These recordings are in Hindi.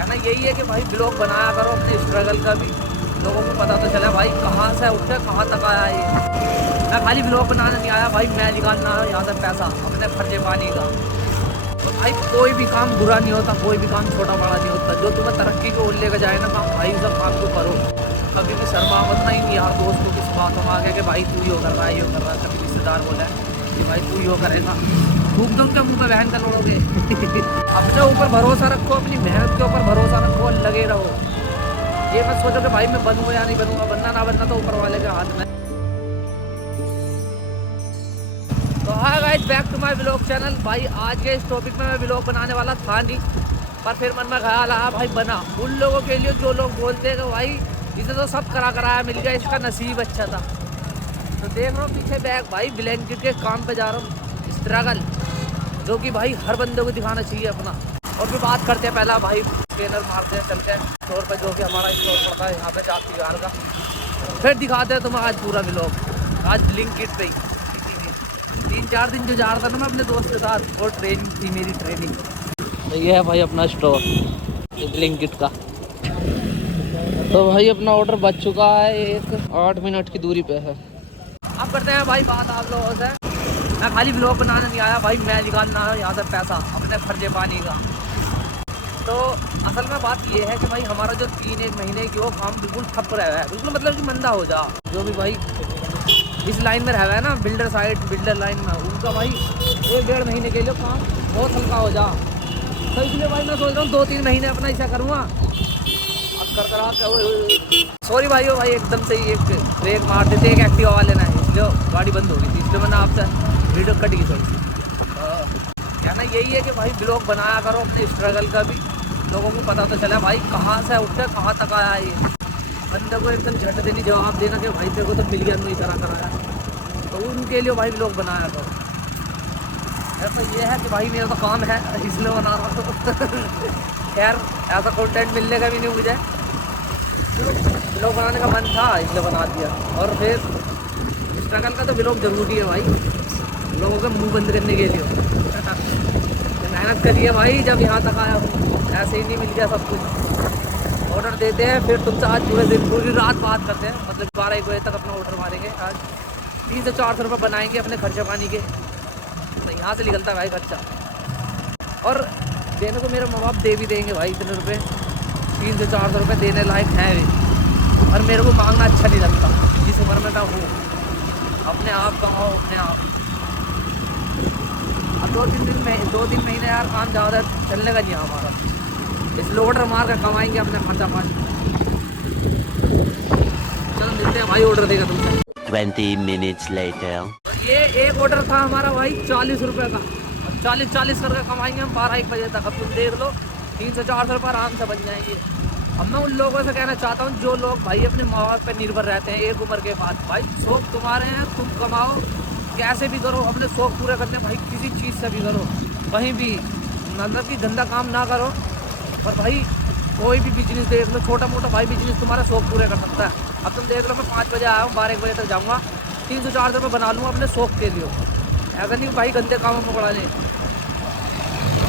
कहना यही है कि भाई ब्लॉग बनाया करो अपने स्ट्रगल का भी, लोगों को पता तो चला भाई कहाँ से उठे कहाँ तक आया ये। मैं खाली ब्लॉग बनाने नहीं आया भाई, मैं निकालना है यहाँ से पैसा अपने खर्चे पानी का। तो भाई कोई भी काम बुरा नहीं होता, कोई भी काम छोटा बड़ा नहीं होता। जो तुम्हें तरक्की को लेकर जाए ना काम, भाई सब काम को करो। कभी भी शर्मा मत नहीं यार दोस्तों की बातों में आगे कि भाई तू यो कर रहा है, यो कर रहा है। कभी रिश्तेदार बोले कि भाई तू यो करेगा, थूक दूँ क्या मुँह पे बहन कर लोगे। अपने ऊपर भरोसा रखो, अपनी मेहनत के ऊपर भरोसा रखो, लगे रहो। ये मत सोचो कि भाई मैं बनूंगा या नहीं बनूंगा, बनना ना बनना तो ऊपर वाले के हाथ में। तो हाँ guys, back to my blog channel. भाई आज के इस टॉपिक में मैं ब्लॉग बनाने वाला था नहीं, पर फिर मन में ख्याल आया भाई बना उन लोगों के लिए जो लोग बोलते हैं कि भाई इसे तो सब कराया मिल गया, इसका नसीब अच्छा था। तो देख रहा हूँ पीछे बैग भाई ब्लैंकेट के काम पे जा रहा हूँ, स्ट्रगल जो कि भाई हर बंदे को दिखाना चाहिए अपना। और फिर बात करते हैं पहला भाई स्कैनर मारते हैं, चलते हैं स्टोर पर जो कि हमारा स्टोर पड़ता है यहाँ पे जाती कार का। फिर दिखाते हैं तुम्हें आज पूरा ब्लॉग, आज ब्लिंकिट पे ही 3-4 दिन जो जा रहा था ना मैं अपने दोस्त के साथ, और ट्रेनिंग थी मेरी ट्रेनिंग। तो ये है भाई अपना स्टोर ब्लिंकिट का। तो भाई अपना ऑर्डर बच चुका है, एक 8 मिनट की दूरी पे है। अब करते हैं भाई बात आप लोगों से। मैं खाली ब्लॉग बनाने नहीं आया भाई, मैं निकालना है यहाँ से पैसा अपने खर्चे पानी का। तो असल में बात ये है कि भाई हमारा जो 3-1 महीने की वो काम बिल्कुल ठप रहा है, बिल्कुल मतलब कि मंदा हो जा। जो भी भाई इस लाइन में रह गया है ना, बिल्डर साइड बिल्डर लाइन में, उनका भाई 1-1.5 महीने के लिए काम बहुत हल्का हो जा। तो इसलिए भाई मैं सोच रहा हूँ 2-3 महीने अपना ऐसा करूँगा। अब कर सॉरी भाई हो भाई, एकदम से ही एक ब्रेक मार देते, एक एक्टिवा वाले ना है इसलिए गाड़ी बंद हो गई थी, इसलिए मैंने आपसे वीडियो कट गई थोड़ी सी। कहना यही है कि भाई ब्लॉग बनाया करो अपने स्ट्रगल का भी, लोगों को पता तो चला भाई कहाँ से उठे कहाँ तक आया ये। बंदे को एकदम झट देनी जवाब देना कि भाई तेरे को तो मिल गया, नहीं कराया। तो उनके लिए भाई ब्लॉग बनाया करो। ऐसा ये है कि भाई मेरा तो काम है इसलिए बना रहा हूँ। खैर ऐसा कंटेंट मिलने का भी नहीं मुझे, ब्लॉग बनाने का मन था इसलिए बना दिया। और फिर स्ट्रगल का तो ब्लॉग जरूरी है भाई, लोगों का मुंह बंद करने के लिए। मेहनत करी है भाई, जब यहाँ तक आया हूँ, ऐसे ही नहीं मिल गया सब कुछ। ऑर्डर देते हैं फिर तुमसे आज पूरे दिन पूरी रात बात करते हैं, मतलब 12-1 बजे तक अपना ऑर्डर मारेंगे। आज 300 से 400 रुपये बनाएंगे अपने खर्चे पानी के। तो यहाँ से निकलता है भाई खर्चा, और देने को मेरे माँ बाप दे भी देंगे भाई इतने रुपये। 300 से 400 रुपये देने लायक हैं भी, और मेरे को मांगना अच्छा नहीं लगता। जिस उम्र में मैं हूँ अपने आप कमाओ अपने आप। अब 2-3 महीने यार काम ज़्यादा चलने का नहीं है हमारा, इसलिए ऑर्डर मार कर कमाएंगे अपने खर्चा पानी। चलो मिलते हैं भाई, ऑर्डर देगा तुमसे। 20 minutes later. ये एक ऑर्डर था हमारा भाई 40 रुपये का, 40 करके कमाएंगे हम 12-1 बजे तक। अब तुम देख लो 300 से 400 रुपये आराम से बन जाएंगे। अब मैं उन लोगों से कहना चाहता हूँ जो लोग भाई अपने माँ बाप पर निर्भर रहते हैं एक उम्र के बाद, भाई शौक तुम्हारे हैं, तुम कमाओ कैसे भी करो, अपने शौक पूरे करने भाई किसी चीज़ से भी करो, कहीं भी मतलब कि गंदा काम ना करो। और भाई कोई भी बिजनेस देख लो, छोटा मोटा भाई बिजनेस तुम्हारा शौक पूरे कर सकता है। अब तुम देख लो मैं 5 बजे आया हूँ, 12-1 बजे तक जाऊँगा, 300 से 400 रुपये बना लूँगा अपने शौक के लिए। अगर नहीं भाई गंदे कामों में पड़ा ले,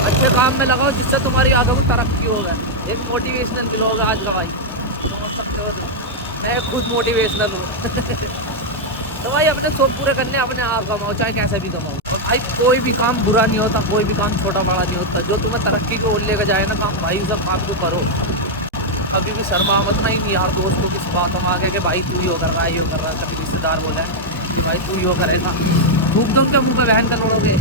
अच्छे काम में लगाओ जिससे तुम्हारी आगे को तरक्की होगा। एक मोटिवेशनल ब्लॉग है आज का भाई, समझ सकते हो, मैं खुद मोटिवेशनल हूँ। तो भाई अपने शौक पूरे करने अपने आप कमाओ, चाहे कैसे भी कमाओ। और भाई कोई भी काम बुरा नहीं होता, कोई भी काम छोटा बड़ा नहीं होता। जो तुम्हें तरक्की को लेकर जाए ना काम, भाई सब काम को करो। अभी भी शर्मा मत नहीं यार दोस्तों की बातों में आ गया कि भाई तू यो कर रहा है, यो कर रहा है। कभी रिश्तेदार बोले कि भाई तू यो करेगा, थूक दूँ क्या मुँह पे बहन कर लोगे।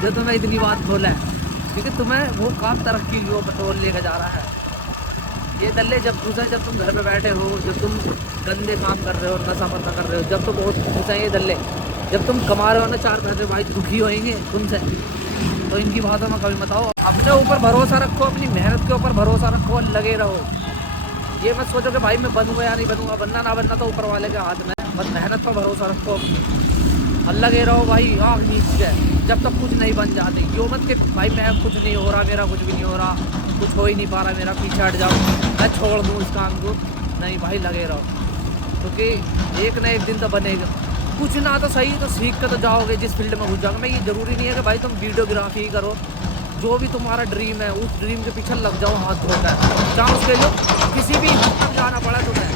जो तुम्हें इतनी बात बोला है क्योंकि तुम्हें वो काम तरक्की को बटोर लेकर जा रहा है। ये दल्ले जब घुसे, जब तुम घर पे बैठे हो, जब तुम गंदे काम कर रहे हो, नशा पता कर रहे हो, जब तो बहुत घुसे ये दल्ले। जब तुम कमा रहे हो ना 4 पैसे, भाई दुखी होएंगे तुमसे। तो इनकी बातों में कभी मत आओ, अपने ऊपर भरोसा रखो, अपनी मेहनत के ऊपर भरोसा रखो और लगे रहो। ये मत सोचो कि भाई मैं बनूंगा या नहीं बनूंगा, बनना ना बनना तो ऊपर वाले के हाथ में। बस मेहनत पर भरोसा रखो और लगे रहो भाई। आँख नीच के जब तक कुछ नहीं बन जाते, यो मत कि भाई मैं कुछ नहीं हो रहा, मेरा कुछ भी नहीं हो रहा, कुछ हो ही नहीं पा रहा मेरा, पीछे हट जाऊँ, मैं छोड़ दूँ इस काम को। नहीं भाई लगे रहो, क्योंकि एक ना एक दिन तो बनेगा। कुछ ना तो सही तो सीख कर तो जाओगे जिस फील्ड में घुस जाओगे। मैं ये ज़रूरी नहीं है कि भाई तुम वीडियोग्राफी करो, जो भी तुम्हारा ड्रीम है उस ड्रीम के पीछे लग जाओ हाथ धोकर, चाहे उसके लिए किसी भी हद तक जाना पड़ा तुम्हें,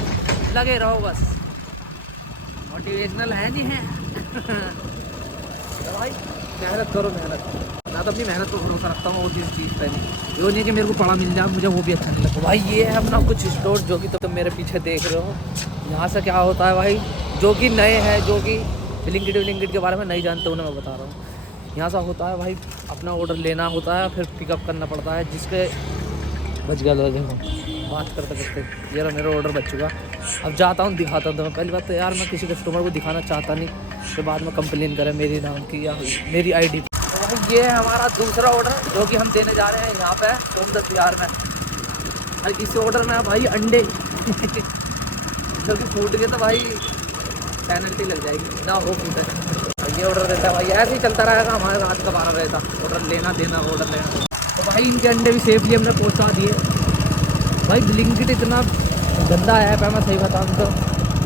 लगे रहो बस। मोटिवेशनल है नहीं है। तो भाई मेहनत करो, मेहनत। मैं तो अपनी मेहनत को भरोसा रखता हूँ और किसी चीज़ पर नहीं। ये नहीं कि मेरे को पढ़ा मिल जाए, मुझे वो भी अच्छा नहीं लगता। भाई ये है अपना कुछ स्टोर जो कि तुम मेरे पीछे देख रहे हो। यहाँ से क्या होता है भाई, जो कि नए हैं, जो कि ब्लिंकिट के बारे में नहीं जानते उन्हें मैं बता रहा हूँ। यहाँ से होता है भाई, अपना ऑर्डर लेना होता है, फिर पिकअप करना पड़ता है, जिसके बच गया। लो देखो बात करते करते ये रहा मेरा ऑर्डर बच चुका। अब जाता हूँ दिखाता हूँ। तो पहली बात तो यार मैं किसी कस्टमर को दिखाना चाहता नहीं, फिर बाद में कंप्लेन करें मेरी नाम की या मेरी आईडी। तो भाई ये है हमारा दूसरा ऑर्डर जो कि हम देने जा रहे हैं यहाँ पे सोमदत्त बिहार में। और इस ऑर्डर में भाई अंडे जो कि फूट गए तो भाई पेनल्टी लग जाएगी ना, हो फूटे। ये ऑर्डर देता है भाई, ऐसे ही चलता रहेगा हमारे हाथ का 12 रहता, ऑर्डर लेना देना ऑर्डर लेना। तो भाई इनके अंडे भी सेफली हमने पहुँचा दिए। भाई ब्लिंकिट इतना गंदा ऐप है, मैं सही बताऊँ तो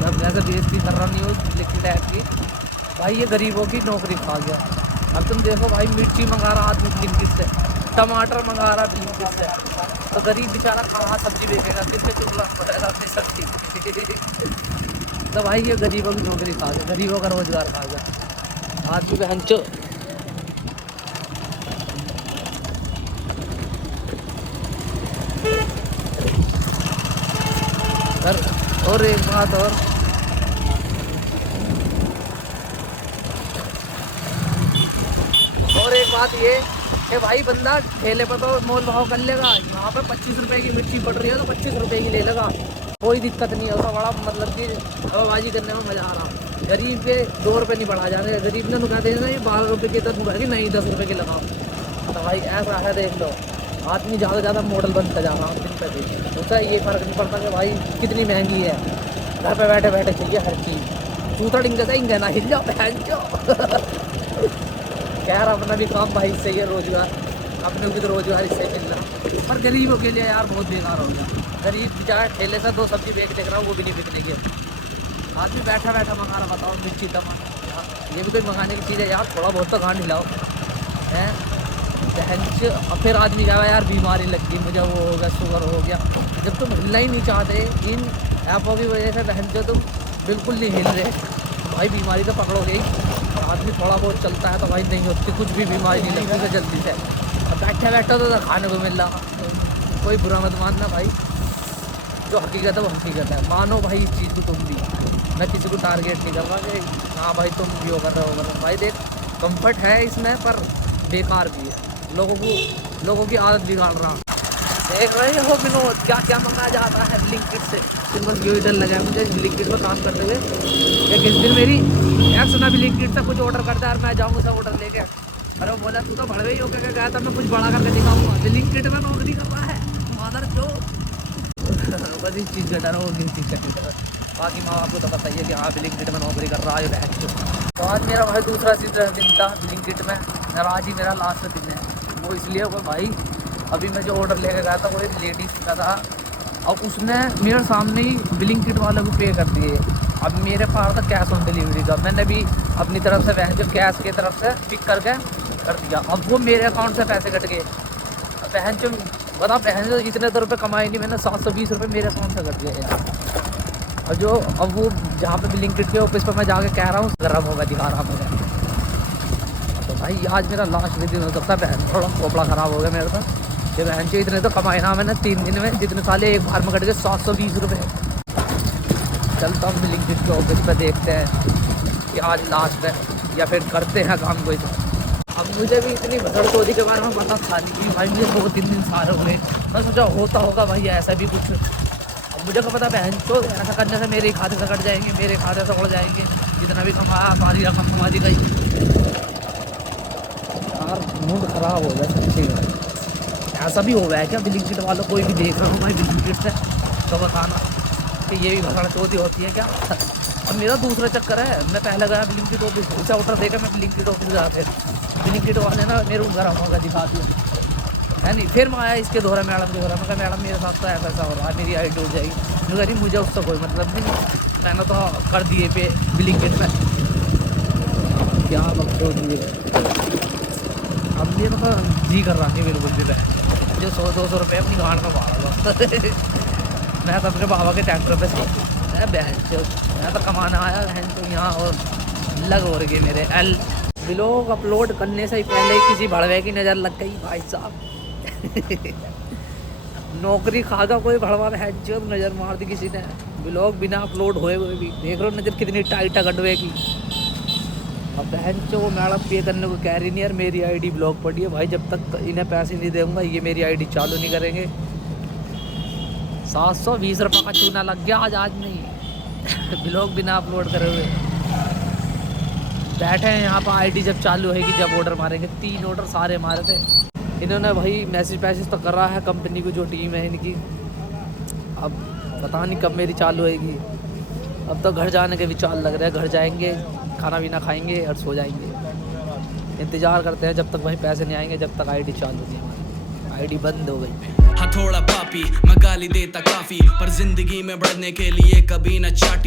मैं वैसे बेइज्जती कर रहा नहीं हूँ ब्लिंकिट ऐप की। भाई ये गरीबों की नौकरी खा गया। अब तुम देखो भाई, मिर्ची मंगा रहा आदमी ब्लिंकिट से, टमाटर मंगा रहा ब्लिंकिट से, तो गरीब बेचारा कहाँ सब्जी बेचेगा, किसके चुगला पड़ेगा अपनी सब्जी। तो भाई ये गरीबों की नौकरी खा गया, गरीबों का रोजगार खा गया। आज भी हंचो और एक बात और एक बात ये कि भाई बंदा ठेले पर तो मोल भाव कर लेगा, यहाँ पर 25 रुपए की मिर्ची पड़ रही है तो 25 रुपए की ले लेगा, कोई दिक्कत नहीं है। उसका बड़ा मतलब कि हवाबाजी करने में मज़ा आ रहा। गरीब के 2 रुपये नहीं बढ़ा जाने, गरीब ने नुका देना ये 12 रुपये की, 10 रुपये की नहीं, 10 रुपये की लगाओ। तो भाई ऐसा है, देख लो आदमी ज़्यादा मॉडल बनता जा रहा है दिन पे दिन। उसका ये फ़र्क नहीं पड़ता कि भाई कितनी महंगी है, घर पे बैठे बैठे चाहिए हर चीज़। चूता डिंगे से इंगे ना हिल जाओ बहन जाओ। खैर अपना भी काम भाई सही है, रोजगार अपने भी तो रोजगार इससे मिल रहा, पर गरीबों के लिए यार बहुत बेकार हो गया। गरीब बेचारा ठेले से 2 सब्जी बेच देख रहा हूँ, वो भी नहीं बिकने की। आदमी बैठा बैठा मंगा रहा, बताओ मिर्ची टमाटर, ये भी कोई मंगाने की चीज़ है यार, थोड़ा बहुत तो खान खिलाओ हैं। और फिर आदमी कहा यार बीमारी लग गई मुझे, वो हो गया, शुगर हो गया। जब तुम हिलना ही नहीं चाहते इन ऐपों की वजह से, बहन जो तुम बिल्कुल नहीं हिल रहे, भाई बीमारी तो पकड़ोगे ही। आदमी थोड़ा बहुत चलता है तो भाई नहीं होती, कुछ भी बीमारी नहीं लगती है जल्दी से। अब बैठे बैठे तो खाने को मिल रहा, कोई बुरा मत मानना भाई, जो हकीकत है वो हकीकत है। मानो भाई इस चीज़ को तुम भी, मैं किसी को टारगेट नहीं कर रहा कि हाँ भाई तुम भी हो कर रहे हो। भाई देख कंफर्ट है इसमें, पर बेकार भी है, लोगों की आदत बिगाड़ रहा। देख रहे हो विनोद क्या क्या मंगाया जाता है ब्लिंकिट से। फिर बस यही डर लगा है मुझे ब्लिंकिट में काम करते हुए, या किस दिन मेरी एक्स ना ब्लिंकिट से कुछ ऑर्डर करता है और मैं जाऊँगा सब ऑर्डर लेके। अरे वो बोला तू तो बढ़ गई हो, क्या गया था मैं कुछ बड़ा करके दिखाऊंगा, ब्लिंकिट में नौकरी कर रहा है मादर जो। बस इस चीज़ का डर हो, इस चीज़ का डर। बाकी माँ बाप को तो बताइए कि हाँ ब्लिंकिट में नौकरी कर रहा है बहन। तो आज मेरा भाई दूसरा दिन था ब्लिंकिट में, और आज ही मेरा लास्ट दिन है। वो इसलिए वो भाई अभी मैं जो ऑर्डर लेकर गया था वो एक लेडीज़ का था, और उसने मेरे सामने ही ब्लिंकिट वाले को पे कर दिए। अब मेरे पास था कैश ऑन डिलीवरी का, मैंने भी अपनी तरफ से बहन जो कैश की तरफ से पिक करके कर दिया। अब वो मेरे अकाउंट से पैसे कट गए। बहन जो बता, बहन जो इतने तो रुपये कमाए नहीं मैंने, 720 रुपये मेरे अकाउंट से कट गए यार। और जो अब वो जहाँ पे ब्लिंकिट के ऑफिस पर मैं जाके कह रहा हूँ गर्म होगा दिखा रहा मुझे। तो भाई आज मेरा लास्ट दिन हो सकता है, बहन थोड़ा खोपड़ा ख़राब हो गया मेरे साथ। ये बहन से इतने तो कमाए ना मैंने 3 दिन में, जितने साले एक बार में कट गए 720 रुपये। चलता हूँ ब्लिंकिट के ऑफिस पर, देखते हैं कि आज लास्ट है या फिर करते हैं काम कोई। अब मुझे भी इतनी भसड़ चोरी के बारे में पता था नहीं कि भाई मुझे 2-3 दिन सारे हो गए। मैं सोचा होता होगा भाई ऐसा भी कुछ। अब मुझे क्या पता बहन तो ऐसा करने से मेरे खाते से कट जाएंगे, मेरे खाते से उड़ जाएंगे, जितना भी कमाया सारी रकम कमा दी गई। यार मूड ख़राब हो गया सच्ची। ऐसा भी हो गया है क्या ब्लिंकिट वालों, कोई भी देख रहा हूँ भाई ब्लिंकिट से तो बताना कि ये भी भसड़ चोरी होती है क्या। अब मेरा दूसरा चक्कर है, मैं पहले गया ब्लिंकिट ऑफिस, उसे ऑर्डर देकर मैं ब्लिंकिट ऑफिस गया, फिर ब्लिंकिट वाले ना मेरे को गर्म होगा दिखा दिया है नहीं। फिर मैं आया इसके दोहरा मैडम के दोहरा, मैं कहा मैडम मेरे साथ तो ऐसा हो रहा है, मेरी आईडी हो जाएगी। मैं कह मुझे उससे कोई मतलब नहीं, मैंने तो कर दिए पे ब्लिंकिट में। क्या बकचोद दिए अब ये मतलब जी कर रहा नहीं बिल्कुल भी मैं जो 100-200 रुपये अपनी गांड में मारा लो मैं तो अपने बाबा के ट्रैक्टर पे मैं मैं तो कमाना आया बहन तो यहाँ और लग हो रही मेरे एल व्लॉग अपलोड करने से ही पहले ही किसी भड़वे की नज़र लग गई भाई साहब नौकरी खागा कोई भड़वा है जो नज़र मार दी किसी ने व्लॉग बिना अपलोड हुए हुए भी देख रहे हो नज़र कितनी टाइट है गडवे की। अब बहन जो मैडम पे करने को कह रही नहीं यार मेरी आईडी ब्लॉक पड़ी है भाई जब तक इन्हें पैसे नहीं दूंगा ये मेरी आईडी चालू नहीं करेंगे। 720 रुपये का चूना लग गया आज नहीं ब्लॉग बिना अपलोड करे हुए बैठे हैं यहाँ पर। आईडी जब चालू होगी जब ऑर्डर मारेंगे 3 ऑर्डर सारे मारे थे इन्होंने भाई मैसेज तो कर रहा है कंपनी को जो टीम है इनकी। अब पता नहीं कब मेरी चालू होएगी। अब तो घर जाने के विचार लग रहे हैं घर जाएंगे खाना पीना खाएंगे और सो जाएंगे। इंतज़ार करते हैं जब तक भाई पैसे नहीं आएंगे जब तक आईडी चालू नहीं हमारी आईडी बंद हो गई। हाँ थोड़ा पापी मैं गाली देता काफी पर जिंदगी में बढ़ने के लिए कभी न चाटी